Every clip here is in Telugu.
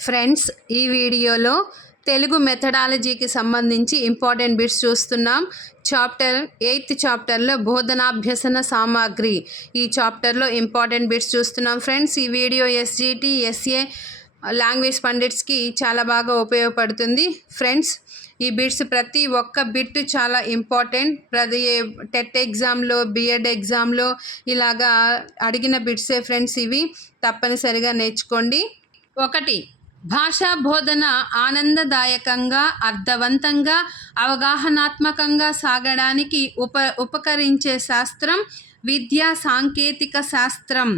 ఫ్రెండ్స్, ఈ వీడియోలో తెలుగు మెథడాలజీకి సంబంధించి ఇంపార్టెంట్ బిట్స్ చూస్తున్నాం. ఎయిత్ చాప్టర్లో బోధనాభ్యసన సామాగ్రి, ఈ చాప్టర్లో ఇంపార్టెంట్ బిట్స్ చూస్తున్నాం. ఫ్రెండ్స్, ఈ వీడియో ఎస్జిటి, ఎస్ఏ లాంగ్వేజ్ పండిట్స్కి చాలా బాగా ఉపయోగపడుతుంది. ఫ్రెండ్స్, ఈ బిట్స్ ప్రతి ఒక్క బిట్ చాలా ఇంపార్టెంట్. టెట్ ఎగ్జామ్లో, బిఎడ్ ఎగ్జామ్లో ఇలాగా అడిగిన బిట్సే ఫ్రెండ్స్. ఇవి తప్పనిసరిగా నేర్చుకోండి. 1. భాషా బోధన ఆనందదాయకంగా, అర్థవంతంగా, అవగాహనాత్మకంగా సాగడానికి ఉపకరించే శాస్త్రం విద్యా సాంకేతిక శాస్త్రం.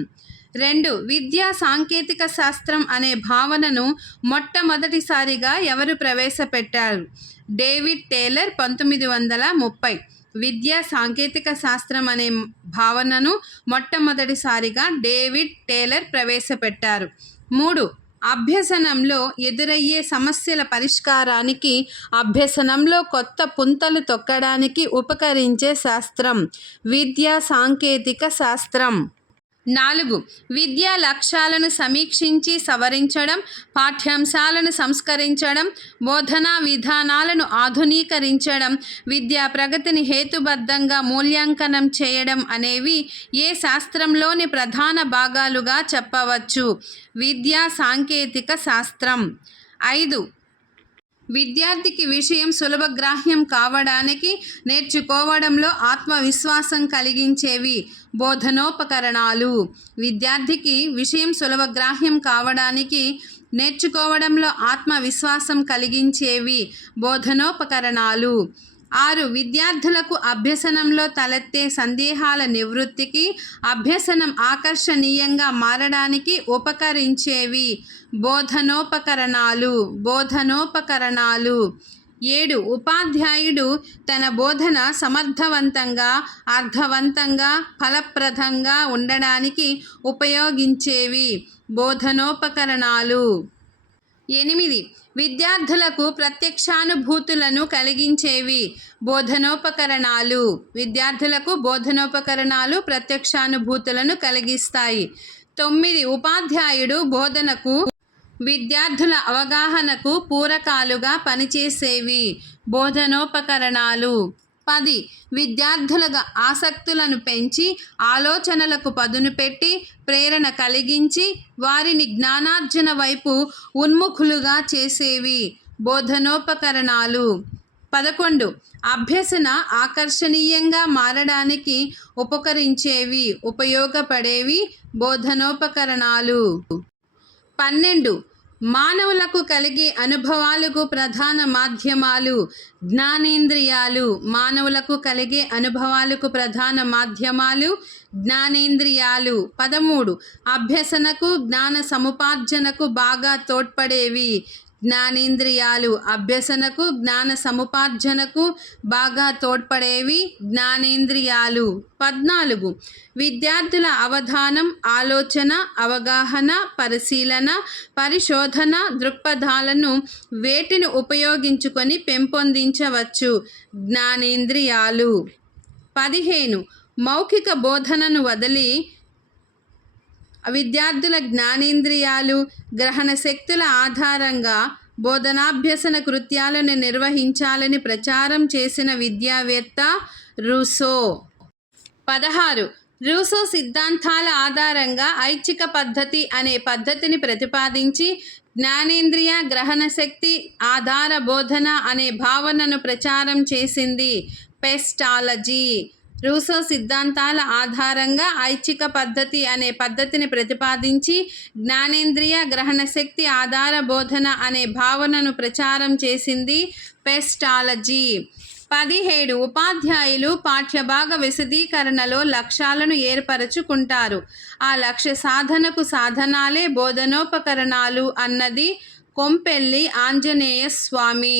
2. విద్యా సాంకేతిక శాస్త్రం అనే భావనను మొట్టమొదటిసారిగా ఎవరు ప్రవేశపెట్టారు? David Taylor 1930. విద్యా సాంకేతిక శాస్త్రం అనే భావనను మొట్టమొదటిసారిగా డేవిడ్ టేలర్ ప్రవేశపెట్టారు. 3. అభ్యసనంలో ఎదురయ్యే సమస్యల పరిష్కారానికి, అభ్యసనంలో కొత్త పుంతలు తొక్కడానికి ఉపకరించే శాస్త్రం విద్యా సాంకేతిక శాస్త్రం. 4. విద్యా లక్ష్యాలను సమీక్షించి సవరించడం, పాఠ్యాంశాలను సంస్కరించడం, బోధనా విధానాలను ఆధునీకరించడం, విద్యా ప్రగతిని హేతుబద్ధంగా మూల్యాంకనం చేయడం అనేవి ఏ శాస్త్రంలోని ప్రధాన భాగాలుగా చెప్పవచ్చు? విద్యా సాంకేతిక శాస్త్రం. 5. విద్యార్థికి విషయం సులభగ్రాహ్యం కావడానికి, నేర్చుకోవడంలో ఆత్మవిశ్వాసం కలిగించేవి బోధనోపకరణాలు. విద్యార్థికి విషయం సులభగ్రాహ్యం కావడానికి, నేర్చుకోవడంలో ఆత్మవిశ్వాసం కలిగించేవి బోధనోపకరణాలు. 6. విద్యార్థులకు అభ్యసనంలో తలెత్తే సందేహాల నివృత్తికి, అభ్యసనం ఆకర్షణీయంగా మారడానికి ఉపకరించేవి బోధనోపకరణాలు. 7. ఉపాధ్యాయుడు తన బోధన సమర్థవంతంగా, అర్థవంతంగా, ఫలప్రదంగా ఉండడానికి ఉపయోగించేవి బోధనోపకరణాలు. 8. విద్యార్థులకు ప్రత్యక్షానుభూతులను కలిగించేవి బోధనోపకరణాలు. విద్యార్థులకు బోధనోపకరణాలు ప్రత్యక్షానుభూతులను కలిగిస్తాయి. 9. ఉపాధ్యాయుడు బోధనకు, విద్యార్థుల అవగాహనకు పూరకాలుగా పనిచేసేవి బోధనోపకరణాలు. 10. విద్యార్థుల ఆసక్తులను పెంచి, ఆలోచనలకు పదును పెట్టి, ప్రేరణ కలిగించి, వారిని జ్ఞానార్జన వైపు ఉన్ముఖులుగా చేసేవి బోధనోపకరణాలు. 11. అభ్యసన ఆకర్షణీయంగా మారడానికి ఉపయోగపడేవి బోధనోపకరణాలు. 12. మానవులకు కలిగే అనుభవాలకు ప్రధాన మాధ్యమాలు జ్ఞానేంద్రియాలు. మానవులకు కలిగే అనుభవాలకు ప్రధాన మాధ్యమాలు జ్ఞానేంద్రియాలు. 13. అభ్యసనకు, జ్ఞాన సముపార్జనకు బాగా తోడ్పడేవి జ్ఞానేంద్రియాలు. అభ్యసనకు, జ్ఞాన సముపార్జనకు బాగా తోడ్పడేవి జ్ఞానేంద్రియాలు. 14. విద్యార్థుల అవధానం, ఆలోచన, అవగాహన, పరిశీలన, పరిశోధన దృక్పథాలను వేటిని ఉపయోగించుకొని పెంపొందించవచ్చు? జ్ఞానేంద్రియాలు. 15. మౌఖిక బోధనను వదిలి విద్యార్థుల జ్ఞానేంద్రియాలు, గ్రహణ శక్తుల ఆధారంగా బోధనాభ్యసన కృత్యాలను నిర్వహించాలని ప్రచారం చేసిన విద్యావేత్త రూసో. 16. రూసో సిద్ధాంతాల ఆధారంగా ఐచ్ఛిక పద్ధతి అనే పద్ధతిని ప్రతిపాదించి, జ్ఞానేంద్రియ, గ్రహణ శక్తి ఆధార బోధన అనే భావనను ప్రచారం చేసింది పెస్టాలజీ. రూసో సిద్ధాంతాల ఆధారంగా ఐచ్ఛిక పద్ధతి అనే పద్ధతిని ప్రతిపాదించి, జ్ఞానేంద్రియ, గ్రహణ శక్తి ఆధార బోధన అనే భావనను ప్రచారం చేసింది పెస్టాలజీ. 17. ఉపాధ్యాయులు పాఠ్యభాగ విశదీకరణలో లక్ష్యాలను ఏర్పరచుకుంటారు. ఆ లక్ష్య సాధనకు సాధనాలే బోధనోపకరణాలు అన్నది కొంపెల్లి ఆంజనేయ స్వామి.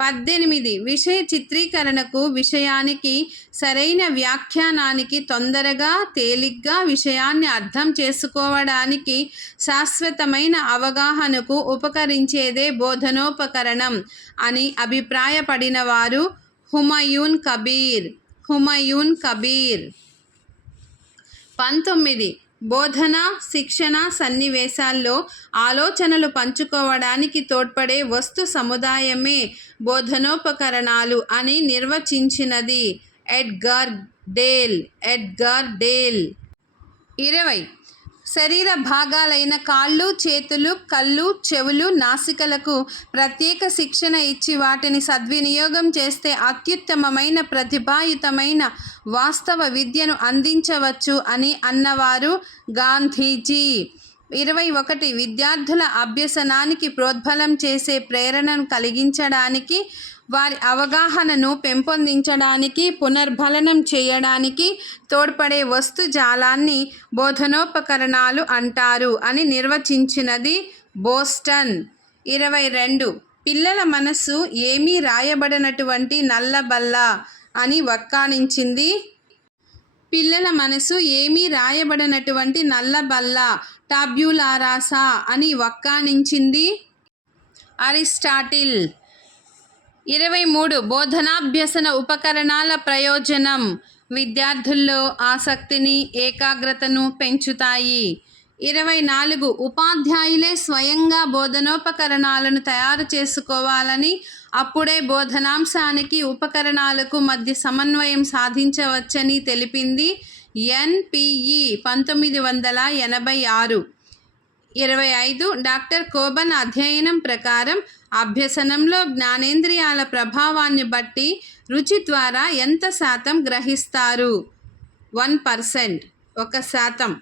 18. విషయ చిత్రీకరణకు, విషయానికి సరైన వ్యాఖ్యానానికి, తొందరగా, తేలిగ్గా విషయాన్ని అర్థం చేసుకోవడానికి, శాశ్వతమైన అవగాహనకు ఉపకరించేదే బోధనోపకరణం అని అభిప్రాయపడినవారు హుమయూన్ కబీర్. 19. బోధన శిక్షణ సన్నివేశాల్లో ఆలోచనలు పంచుకోవడానికి తోడ్పడే వస్తు సముదాయమే బోధనోపకరణాలు అని నిర్వచించినది ఎడ్గర్ డేల్. 20. శరీర భాగాలైన కాళ్ళు, చేతులు, కళ్ళు, చెవులు, నాసికలకు ప్రత్యేక శిక్షణ ఇచ్చి వాటిని సద్వినియోగం చేస్తే అత్యుత్తమమైన ప్రతిభాయుతమైన వాస్తవ విద్యను అందించవచ్చు అని అన్నవారు గాంధీజీ. 21. విద్యార్థుల అభ్యసనానికి ప్రోద్బలం చేసే ప్రేరణను కలిగించడానికి, వారి అవగాహనను పెంపొందించడానికి, పునర్బలనం చేయడానికి తోడ్పడే వస్తుజాలాన్ని బోధనోపకరణాలు అంటారు అని నిర్వచించినది బోస్టన్. 22. పిల్లల మనస్సు ఏమీ రాయబడినటువంటి నల్లబల్ల అని వక్కాణించింది. పిల్లల మనసు ఏమీ రాయబడినటువంటి నల్లబల్ల టాబ్యులారాసా అని వక్కాణించింది అరిస్టాటిల్. 23. బోధనాభ్యసన ఉపకరణాల ప్రయోజనం విద్యార్థుల్లో ఆసక్తిని, ఏకాగ్రతను పెంచుతాయి. 24. ఉపాధ్యాయులే స్వయంగా బోధనోపకరణాలను తయారు చేసుకోవాలని, అప్పుడే బోధనాంశానికి ఉపకరణాలకు మధ్య సమన్వయం సాధించవచ్చని తెలిపింది ఎన్పిఈ 1986. 25. డాక్టర్ కోబన్ అధ్యయనం ప్రకారం అభ్యసనంలో జ్ఞానేంద్రియాల ప్రభావాన్ని బట్టి రుచి ద్వారా ఎంత శాతం గ్రహిస్తారు? 1%. 1%.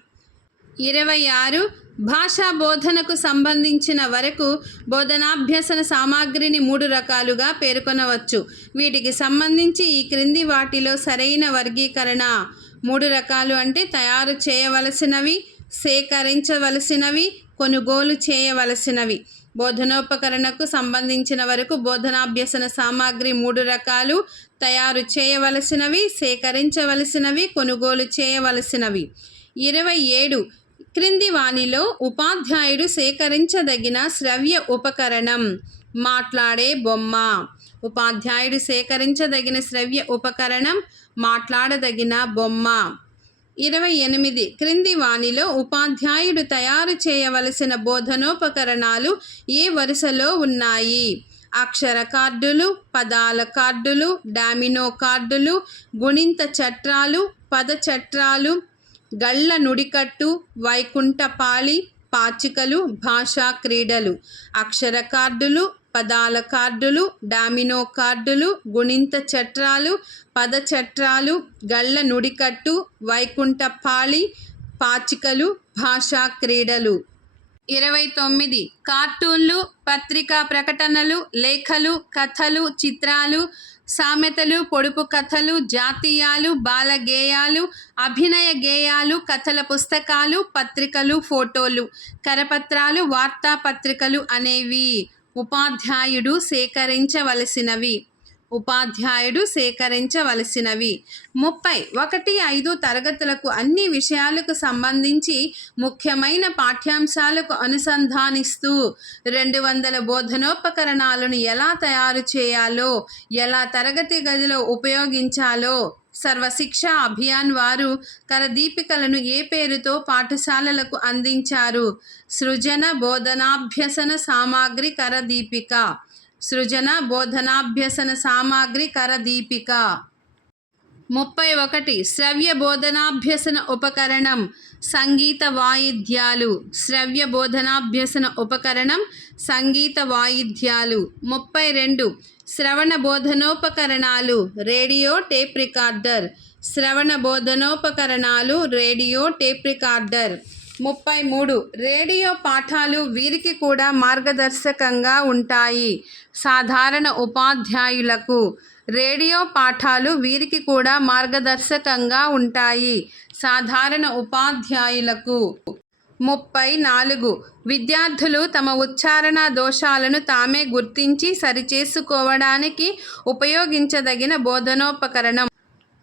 26. భాషా బోధనకు సంబంధించిన వరకు బోధనాభ్యసన సామాగ్రిని 3 రకాలుగా పేర్కొనవచ్చు. వీటికి సంబంధించి ఈ క్రింది వాటిలో సరైన వర్గీకరణ. 3 రకాలు అంటే తయారు చేయవలసినవి, సేకరించవలసినవి, కొనుగోలు చేయవలసినవి. బోధనోపకరణకు సంబంధించిన వరకు బోధనాభ్యసన సామాగ్రి 3 రకాలు: తయారు చేయవలసినవి, సేకరించవలసినవి, కొనుగోలు చేయవలసినవి. 27. క్రింది వానిలో ఉపాధ్యాయుడు సేకరించదగిన శ్రవ్య ఉపకరణం. మాట్లాడే బొమ్మ. ఉపాధ్యాయుడు సేకరించదగిన శ్రవ్య ఉపకరణం మాట్లాడదగిన బొమ్మ. 28. క్రింది వానిలో ఉపాధ్యాయుడు తయారు చేయవలసిన బోధనోపకరణాలు ఏ వరుసలో ఉన్నాయి? అక్షర కార్డులు, పదాల కార్డులు, డామినో కార్డులు, గుణింత చట్రాలు, పద చట్రాలు, గళ్ళ నుడికట్టు, వైకుంఠపాళి, పాచికలు, భాషా క్రీడలు. అక్షర కార్డులు, పదాల కార్డులు, డామినో కార్డులు, గుణింత చట్రాలు, పద చట్రాలు, గళ్ళ నుడికట్టు, వైకుంఠపాళి, పాచికలు, భాషా క్రీడలు. 29. కార్టూన్లు, పత్రికా ప్రకటనలు, లేఖలు, కథలు, చిత్రాలు, సామెతలు, పొడుపు కథలు, జాతీయాలు, బాల గేయాలు, అభినయ గేయాలు, కథల పుస్తకాలు, పత్రికలు, ఫోటోలు, కరపత్రాలు, వార్తాపత్రికలు అనేవి ఉపాధ్యాయుడు సేకరించవలసినవి. 30. 1-5 తరగతులకు అన్ని విషయాలకు సంబంధించి ముఖ్యమైన పాఠ్యాంశాలకు అనుసంధానిస్తూ 200 బోధనోపకరణాలను ఎలా తయారు చేయాలో, ఎలా తరగతి గదిలో ఉపయోగించాలో సర్వశిక్ష అభియాన్ వారు కరదీపికలను ఏ పేరుతో పాఠశాలలకు అందించారు? సృజన బోధనాభ్యసన సామాగ్రి కరదీపిక. సృజన బోధనాభ్యసన సామాగ్రి కరదీపిక. 31. శ్రవ్య బోధనాభ్యసన ఉపకరణం సంగీత వాయిద్యాలు. శ్రవ్య బోధనాభ్యసన ఉపకరణం సంగీత వాయిద్యాలు. 32. శ్రవణ బోధనోపకరణాలు రేడియో టేప్ రికార్డర్. శ్రవణ బోధనోపకరణాలు రేడియో టేప్ రికార్డర్. 33. రేడియో పాఠాలు వీరికి కూడా మార్గదర్శకంగా ఉంటాయి. సాధారణ ఉపాధ్యాయులకు రేడియో పాఠాలు వీరికి కూడా మార్గదర్శకంగా ఉంటాయి. సాధారణ ఉపాధ్యాయులకు. 34. విద్యార్థులు తమ ఉచ్చారణ దోషాలను తామే గుర్తించి సరిచేసుకోవడానికి ఉపయోగించదగిన బోధనోపకరణం.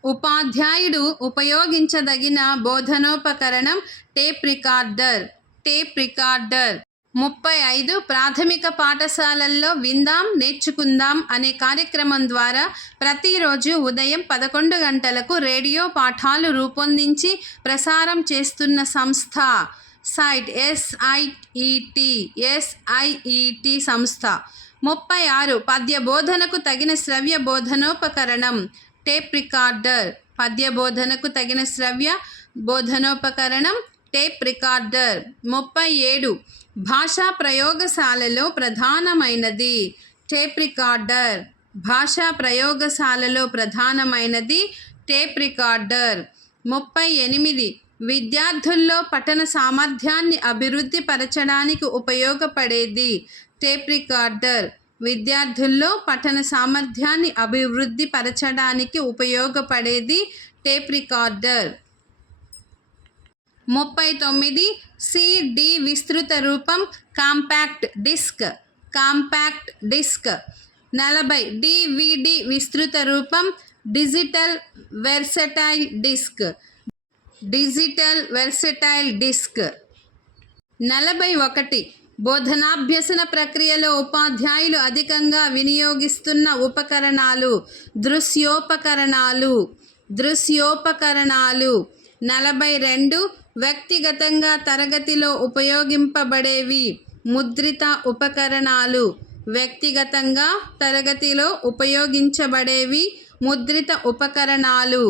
ఉపాధ్యాయుడు ఉపయోగించదగిన బోధనోపకరణం టేప్ రికార్డర్. Tape recorder. 35 ప్రాథమిక పాఠశాలల్లో విందాం నేర్చుకుందాం అనే కార్యక్రమం ద్వారా ప్రతిరోజు ఉదయం 11 గంటలకు రేడియో పాఠాలు రూపొందించి ప్రసారం చేస్తున్న సంస్థ సైట్ SIET సంస్థ. 36 పద్య బోధనకు తగిన శ్రవ్య బోధనోపకరణం టేప్ రికార్డర్. పద్య బోధనకు తగిన శ్రవ్య బోధనోపకరణం టేప్ రికార్డర్. 37 భాషా ప్రయోగశాలలో ప్రధానమైనది టేప్ రికార్డర్. భాషా ప్రయోగశాలలో ప్రధానమైనది టేప్ రికార్డర్. 38 విద్యార్థుల్లో పఠన సామర్థ్యాన్ని అభివృద్ధి పరచడానికి ఉపయోగపడేది టేప్ రికార్డర్. విద్యార్థుల్లో పఠన సామర్థ్యాన్ని అభివృద్ధి పరచడానికి ఉపయోగపడేది టేప్ రికార్డర్. 39 CD విస్తృత రూపం compact disc. Compact disc. 40 DVD విస్తృత రూపం digital versatile disc. Digital versatile disc. 41 బోధనాభ్యసన ప్రక్రియలో ఉపాధ్యాయులు అధికంగా వినియోగిస్తున్న ఉపకరణాలు దృశ్యోపకరణాలు. దృశ్యోపకరణాలు. 42 వ్యక్తిగతంగా తరగతిలో ఉపయోగింపబడేవి ముద్రిత ఉపకరణాలు. వ్యక్తిగతంగా తరగతిలో ఉపయోగించబడేవి ముద్రిత ఉపకరణాలు.